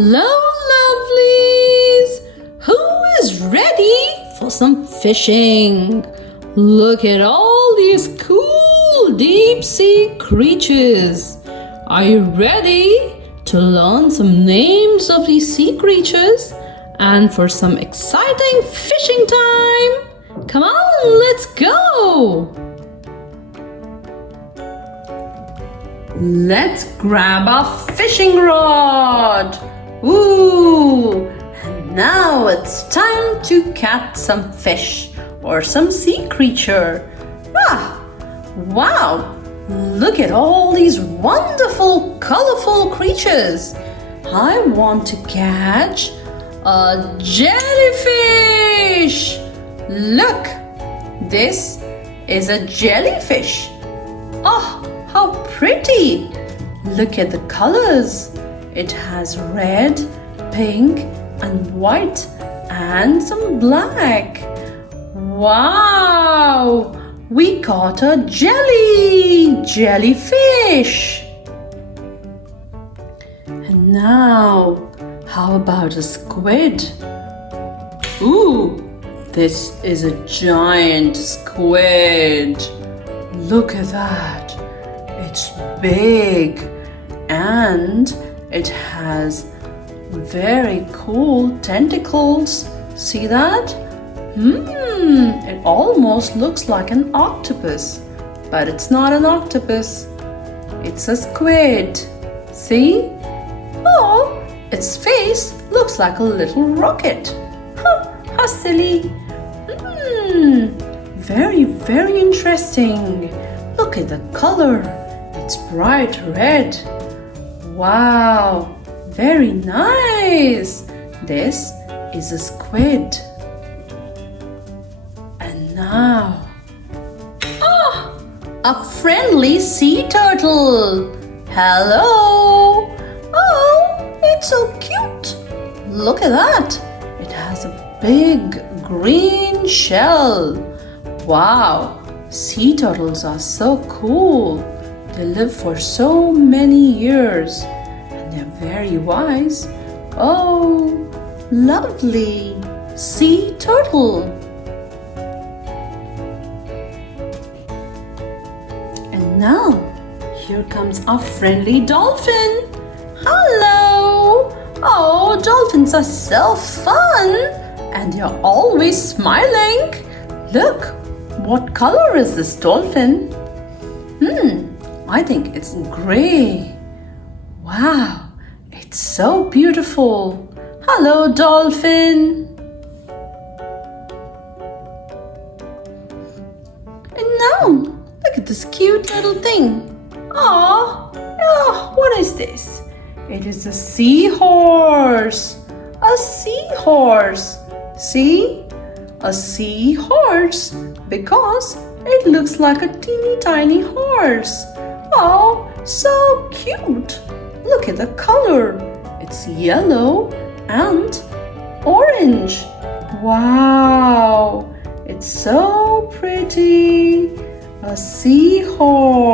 Hello, lovelies! Who is ready for some fishing? Look at all these cool deep sea creatures. Are you ready to learn some names of these sea creatures and for some exciting fishing time? Come on, let's go! Let's grab our fishing rod. Ooh! And now it's time to catch some fish or some sea creature. Ah! Wow! Look at all these wonderful, colorful creatures. I want to catch a jellyfish. Look! This is a jellyfish. Oh! How pretty! Look at the colors. It has red, pink, and white, and some black. Wow! We caught a jellyfish. And now, how about a squid? Ooh, this is a giant squid. Look at that. It's big and it has very cool tentacles. See that? It almost looks like an octopus, but it's not an octopus. It's a squid. See? Oh, its face looks like a little rocket. How silly. Very, very interesting. Look at the color. It's bright red. Wow, very nice. This is a squid. And now, a friendly sea turtle. Hello. Oh, it's so cute. Look at that. It has a big green shell. Wow. Sea turtles are so cool. They live for so many years and they're very wise. Oh, lovely sea turtle. And now, here comes our friendly dolphin. Hello. Oh, dolphins are so fun and they're always smiling. Look. What color is this dolphin? I think it's gray. Wow, it's so beautiful. Hello, dolphin. And now, look at this cute little thing. Oh, what is this? It is a seahorse. A seahorse. See? A seahorse because it looks like a teeny tiny horse. Oh, so cute. Look at the color. It's yellow and orange. Wow, it's so pretty. A seahorse.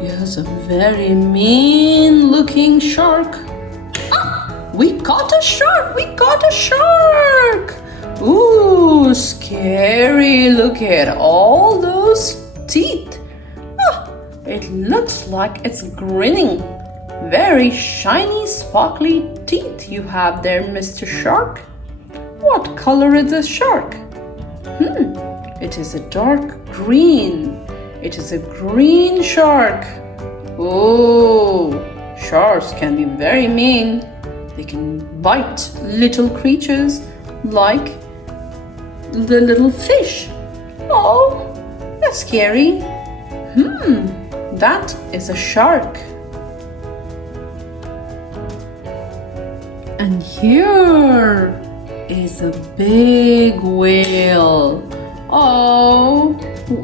Here's a very mean looking shark. We caught a shark! We caught a shark! Ooh, scary. Look at all those teeth. It looks like it's grinning. Very shiny, sparkly teeth you have there, Mr. Shark. What color is this shark? It is a dark green. It is a green shark. Oh, sharks can be very mean. They can bite little creatures like the little fish. Oh, that's scary. That is a shark. And here is a big whale. Oh,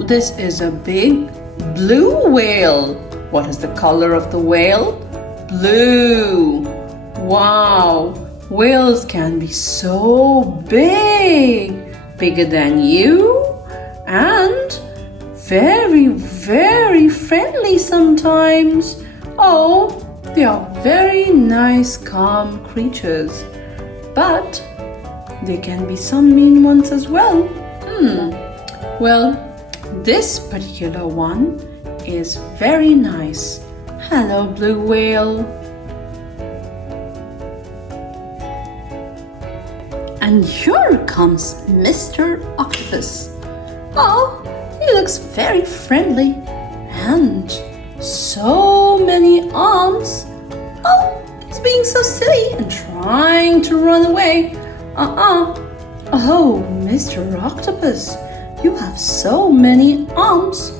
this is a big blue whale. What is the color of the whale? Blue. Wow, Whales can be so big, bigger than you, and very, very friendly sometimes. Oh, they are very nice, calm creatures. But there can be some mean ones as well. Well, this particular one is very nice. Hello, blue whale. And here comes Mr. Octopus. Oh, he looks very friendly and so many arms. Oh, he's being so silly and trying to run away. Oh, Mr. Octopus, you have so many arms.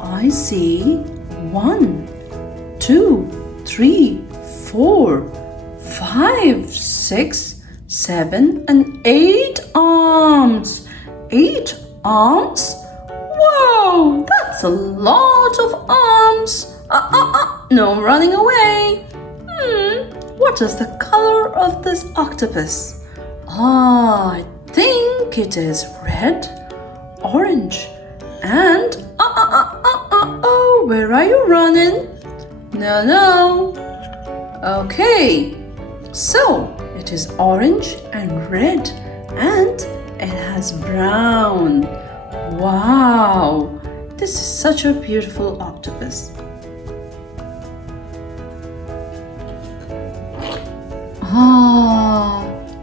I see 1, 2, 3, 4, 5, 6, 7, and 8 arms. 8 arms? Whoa, that's a lot of arms. No running away. What is the color of this octopus? I think it is red, orange, and oh, where are you running? No. Okay, so it is orange and red, and it has brown. Wow, this is such a beautiful octopus.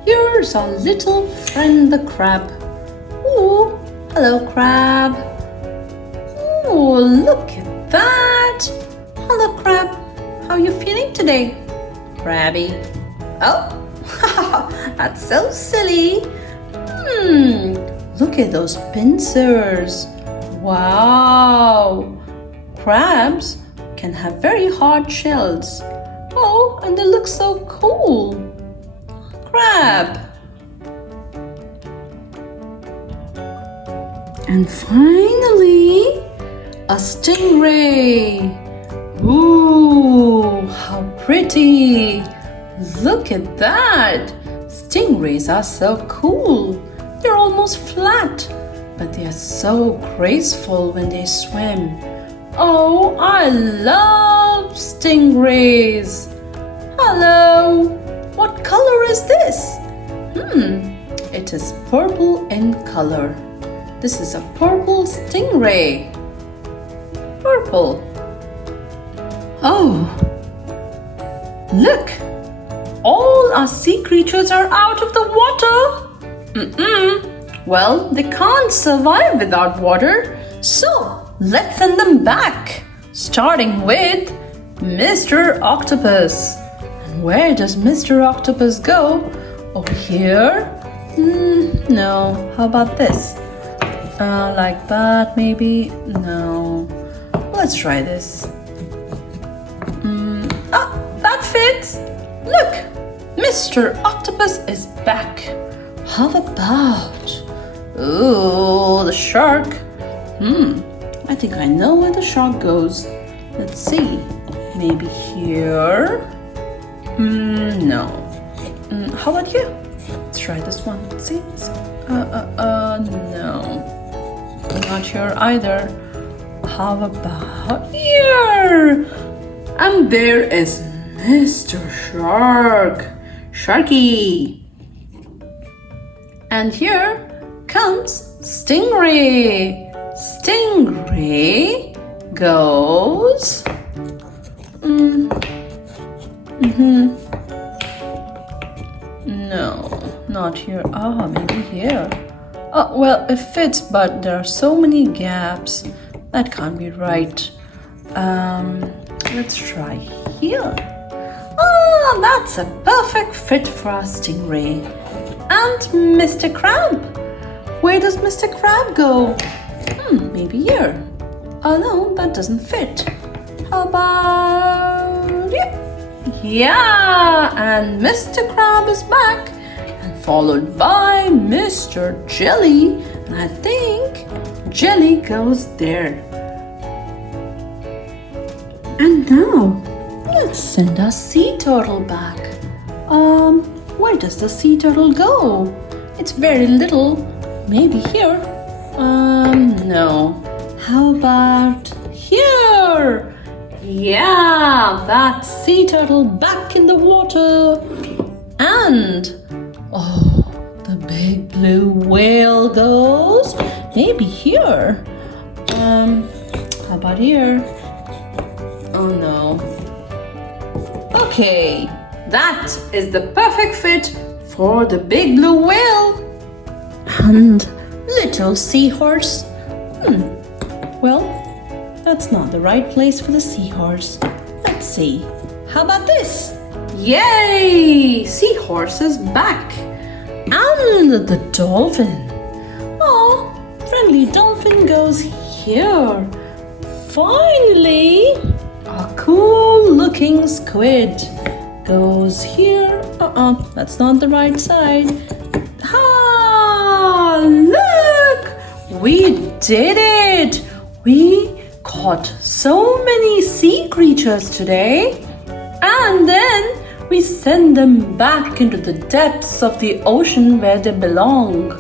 Here's our little friend the crab. Ooh, hello crab. Ooh, look at that. Hello crab, how are you feeling today? Crabby. Oh, that's so silly. Look at those pincers. Wow. Crabs can have very hard shells. Oh, and they look so cool. Crab. And finally, a stingray. Ooh, how pretty. Look at that. Stingrays are so cool. They're almost flat, but they are so graceful when they swim. Oh, I love stingrays. Hello. What color is this? It is purple in color. This is a purple stingray. Purple. Oh, look. All our sea creatures are out of the water. Well, they can't survive without water. So, let's send them back. Starting with Mr. Octopus. And where does Mr. Octopus go? Over here? No. How about this? Like that maybe? No. Let's try this. That fits. Look, Mr. Octopus is back. How about? Ooh, the shark. I think I know where the shark goes. Let's see. Maybe here? No. How about you? Let's try this one. See? No. Not here either. How about here? And there is Mr. Shark. Sharky. And here comes Stingray. Stingray goes. No, not here. Maybe here. Oh, well, it fits, but there are so many gaps. That can't be right. Let's try here. That's a perfect fit for our stingray. And Mr. Crab. Where does Mr. Crab go? Maybe here. Oh no, that doesn't fit. How about here? Yeah, and Mr. Crab is back. And followed by Mr. Jelly. And I think Jelly goes there. And now, let's send our sea turtle back. Where does the sea turtle go? It's very little. Maybe here. No. How about here? Yeah, that sea turtle back in the water. And, oh, the big blue whale goes maybe here. How about here? Oh no. Okay, that is the perfect fit for the big blue whale and little seahorse. Well, that's not the right place for the seahorse. Let's see. How about this? Yay! Seahorse is back. And the dolphin. Oh, friendly dolphin goes here. Finally, a cool looking squid goes here. That's not the right side. Ah, look! We did it! We caught so many sea creatures today. And then we send them back into the depths of the ocean where they belong.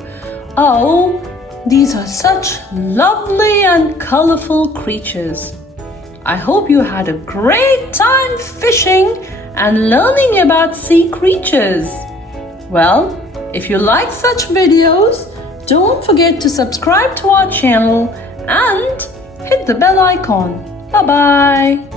Oh, these are such lovely and colorful creatures. I hope you had a great time fishing and learning about sea creatures. Well, if you like such videos, don't forget to subscribe to our channel and hit the bell icon. Bye-bye.